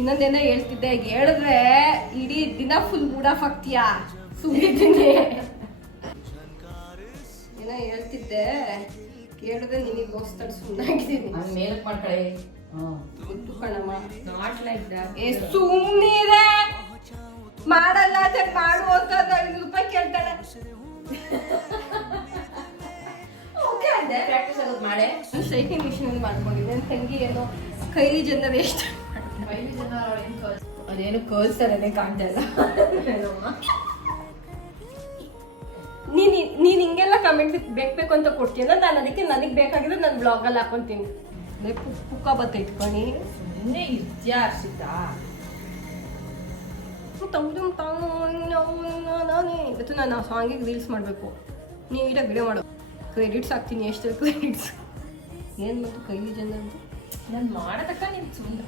ಇನ್ನೊಂದೇನೋ ಹೇಳ್ತಿದ್ದೆ, ಹೇಳಿದ್ರೆ ಇಡೀ ದಿನ ಫುಲ್ ಮೂಡ್ ಆಫ್ ಆಗ್ತೀಯಾ? ಸುಮ್ಮಿದ್ದೀನಿ. ಏನೋ ಹೇಳ್ತಿದ್ದೆ, ಕೇಳಿದ್ರೆ ನಿನಗೋಸ್ಕರ ಸುಮ್ಮನಾಗಿದ್ದೀನಿ. ಮೇಲಕ್ ಮಾಡ್ಕೊಳ್ಳಿ. ಗೊತ್ತು ಕಣಮ್ಮ. Not like that. ಸುಮ್ಮನಿರೆ, ಮಾಡಲ್ಲ ಅಂತ ಮಾಡು ಅಂತ 5 ರೂಪಾಯಿ ಕೇಳ್ತಾಳೆ. ಓಕೆ ಅಂದೆ. ಪ್ರಾಕ್ಟೀಸ್ ಆಗೋದು ಮಾಡೆ. ಶೈಕಿಂಗ್ ಮಿಷನ್ ಮಾಡ್ಕೊಂಡಿದ್ದೆ. ನನ್ನ ತಂಗಿ ಏನೋ ಕೈಲಿ ಜನ ವೇಸ್ಟ್. ಅದೇನು ಕರ್ಲ್ಸ್ ಅಲ್ಲೇ ಕಾಣ್ತಾ ಇಲ್ಲ. ನೀನ್ ಹಿಂಗೆಲ್ಲ ಕಮೆಂಟ್ ಬೇಕು ಅಂತ ಕೊಡ್ತೀಯಲ್ಲ, ನಾನು ಅದಕ್ಕೆ ನನಗೆ ಬೇಕಾಗಿದ್ರೆ ನಾನು ಬ್ಲಾಗಲ್ಲಿ ಹಾಕೊಂತೀನಿ. ಪುಕ್ಕ ಬತ್ತೈತ್ ಕಣಿ. ಸುಮ್ಮನೆ ಇರ್ತ್ಯಾ ಅರ್ಷಿತಾ? ಇವತ್ತು ನಾನು ಆ ಸಾಂಗಿಗೆ ರೀಲ್ಸ್ ಮಾಡಬೇಕು. ನೀಟಾಗಿ ವಿಡಿಯೋ ಮಾಡೋ. ಕ್ರೆಡಿಟ್ಸ್ ಹಾಕ್ತೀನಿ. ಎಷ್ಟು ಕ್ರೆಡಿಟ್ಸ್? ಏನು ಬಂತು ಕೈಲಿ ಜನ ಅಂತ? ನಾನು ಮಾಡೋದಕ್ಕ ನೀನು ಸುಮ್ಮನೆ